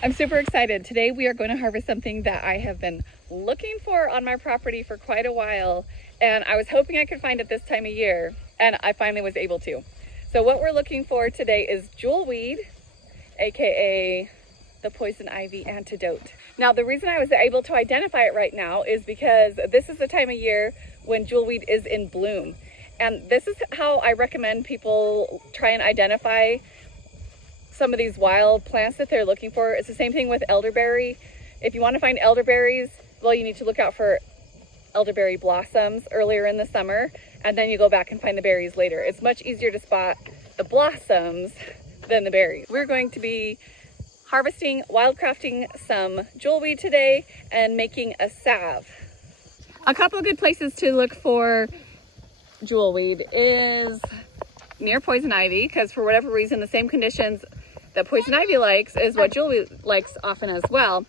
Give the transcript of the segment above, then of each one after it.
I'm super excited. Today we are going to harvest something that I have been looking for on my property for quite a while, and I was hoping I could find it this time of year, and I finally was able to. So what we're looking for today is jewelweed, aka the poison ivy antidote. Now the reason I was able to identify it right now is because this is the time of year when jewelweed is in bloom. And this is how I recommend people try and identify some of these wild plants that they're looking for. It's the same thing with elderberry. If you want to find elderberries, well, you need to look out for elderberry blossoms earlier in the summer, and then you go back and find the berries later. It's much easier to spot the blossoms than the berries. We're going to be harvesting, wildcrafting some jewelweed today and making a salve. A couple of good places to look for jewelweed is near poison ivy, because for whatever reason, the same conditions that poison ivy likes is what jewelweed likes often as well.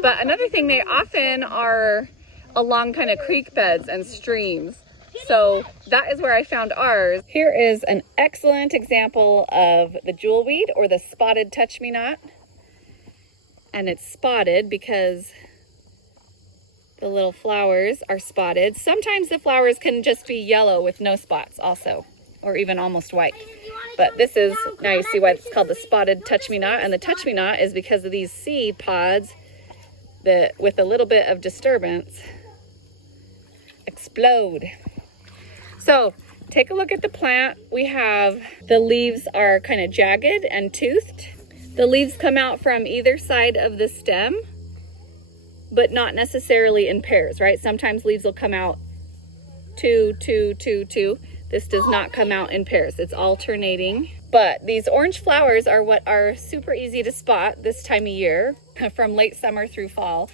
But another thing, they often are along kind of creek beds and streams. So that is where I found ours. Here is an excellent example of the jewelweed, or the spotted touch-me-not. And it's spotted because the little flowers are spotted. Sometimes the flowers can just be yellow with no spots also, or even almost white. But this is, now you see why it's called the spotted touch-me-not. And the touch-me-not is because of these seed pods that, with a little bit of disturbance, explode. So take a look at the plant. We have, the leaves are kind of jagged and toothed. The leaves come out from either side of the stem, but not necessarily in pairs, right? Sometimes leaves will come out two. This does not come out in pairs. It's alternating. But these orange flowers are what are super easy to spot this time of year, from late summer through fall.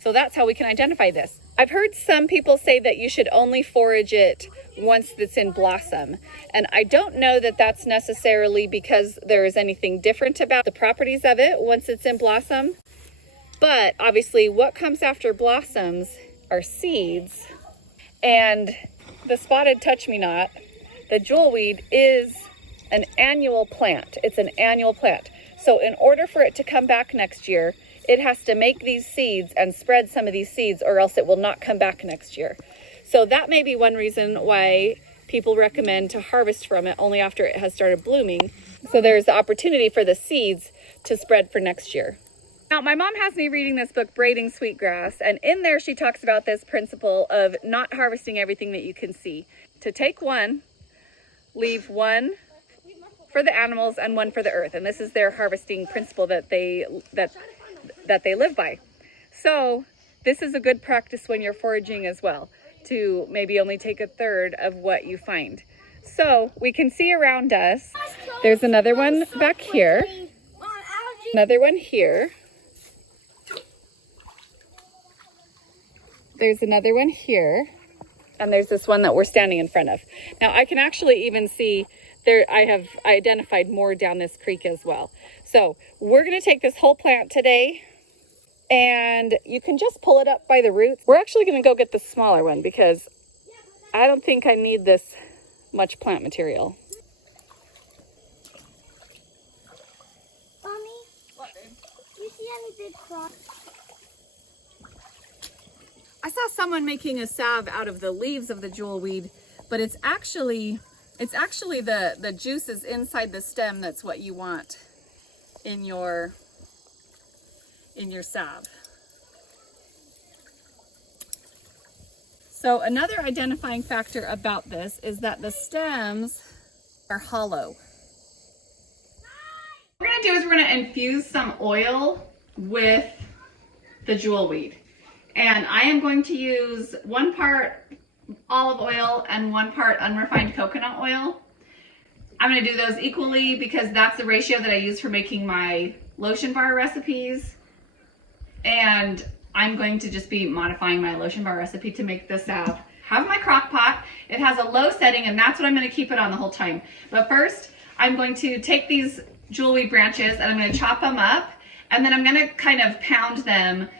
So that's how we can identify this. I've heard some people say that you should only forage it once it's in blossom. And I don't know that that's necessarily because there is anything different about the properties of it once it's in blossom. But obviously what comes after blossoms are seeds. And the spotted touch-me-not, the jewelweed, is an annual plant. It's an annual plant. So in order for it to come back next year, it has to make these seeds and spread some of these seeds, or else it will not come back next year. So that may be one reason why people recommend to harvest from it only after it has started blooming. So there's the opportunity for the seeds to spread for next year. Now, my mom has me reading this book, Braiding Sweetgrass, and in there she talks about this principle of not harvesting everything that you can see. To take one, leave one for the animals and one for the earth. And this is their harvesting principle that they live by. So this is a good practice when you're foraging as well, to maybe only take a third of what you find. So we can see around us, there's another one back here, another one here. There's another one here, and there's this one that we're standing in front of. Now I can actually even see there, I have identified more down this creek as well. So we're gonna take this whole plant today, and you can just pull it up by the roots. We're actually gonna go get the smaller one because I don't think I need this much plant material. Mommy, what, babe? Do you see any big crops? I saw someone making a salve out of the leaves of the jewelweed, but it's actually the juices inside the stem that's what you want in your salve. So another identifying factor about this is that the stems are hollow. What we're gonna do is we're gonna infuse some oil with the jewelweed. And I am going to use 1 part olive oil and 1 part unrefined coconut oil. I'm going to do those equally because that's the ratio that I use for making my lotion bar recipes. And I'm going to just be modifying my lotion bar recipe to make this salve. Have my crock pot. It has a low setting, and that's what I'm going to keep it on the whole time. But first, I'm going to take these jewelweed branches and I'm going to chop them up, and then I'm going to kind of pound them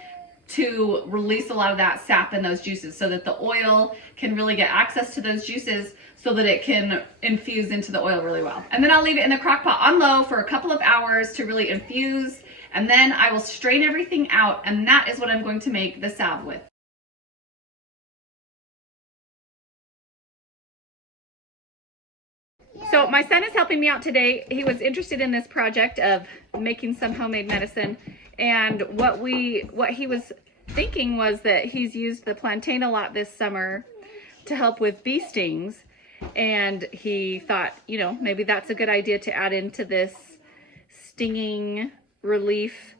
to release a lot of that sap and those juices so that the oil can really get access to those juices so that it can infuse into the oil really well. And then I'll leave it in the crock pot on low for a couple of hours to really infuse And then I will strain everything out, and that is what I'm going to make the salve with. So my son is helping me out today. He was interested in this project of making some homemade medicine, and what he was thinking was that he's used the plantain a lot this summer to help with bee stings, and he thought, you know, maybe that's a good idea to add into this stinging relief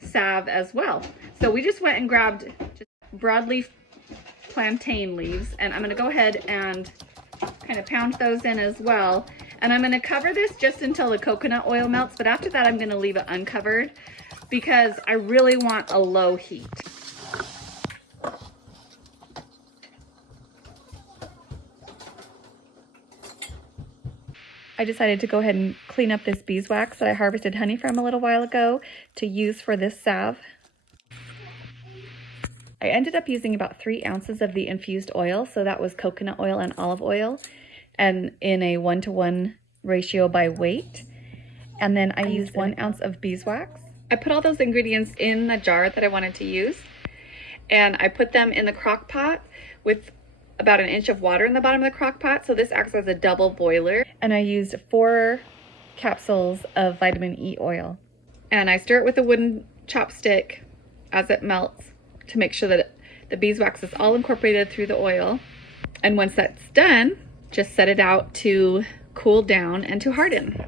salve as well. So we just went and grabbed just broadleaf plantain leaves, and I'm going to go ahead and kind of pound those in as well. And I'm going to cover this just until the coconut oil melts, but after that I'm going to leave it uncovered because I really want a low heat. I decided to go ahead and clean up this beeswax that I harvested honey from a little while ago to use for this salve. I ended up using about 3 ounces of the infused oil, so that was coconut oil and olive oil, and in a 1-to-1 ratio by weight. And then I used 1 ounce of beeswax. I put all those ingredients in the jar that I wanted to use, and I put them in the crock pot with about 1 inch of water in the bottom of the crock pot, so this acts as a double boiler. And I used 4 capsules of vitamin E oil. And I stir it with a wooden chopstick as it melts to make sure that the beeswax is all incorporated through the oil. And once that's done, just set it out to cool down and to harden.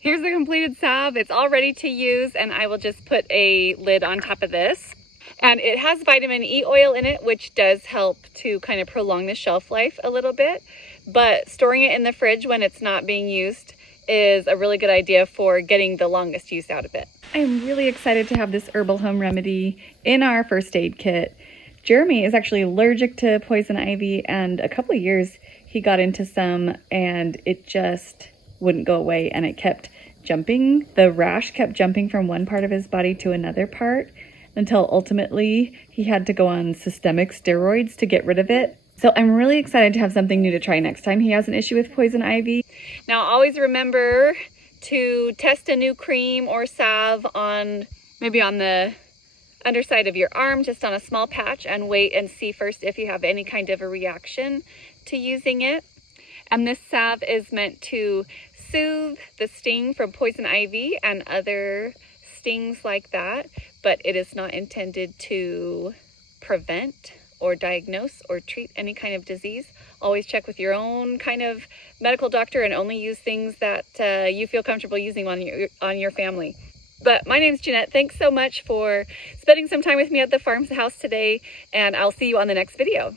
Here's the completed salve. It's all ready to use, and I will just put a lid on top of this. And it has vitamin E oil in it, which does help to kind of prolong the shelf life a little bit. But storing it in the fridge when it's not being used is a really good idea for getting the longest use out of it. I am really excited to have this herbal home remedy in our first aid kit. Jeremy is actually allergic to poison ivy, and a couple of years he got into some and it just wouldn't go away, and it kept jumping. The rash kept jumping from one part of his body to another part, until ultimately he had to go on systemic steroids to get rid of it. So I'm really excited to have something new to try next time he has an issue with poison ivy. Now always remember to test a new cream or salve on maybe on the underside of your arm, just on a small patch, and wait and see first if you have any kind of a reaction to using it. And this salve is meant to soothe the sting from poison ivy and other stings like that, but it is not intended to prevent or diagnose or treat any kind of disease. Always check with your own kind of medical doctor and only use things that you feel comfortable using on your family. But my name's Jeanette. Thanks so much for spending some time with me at the farmhouse today, and I'll see you on the next video.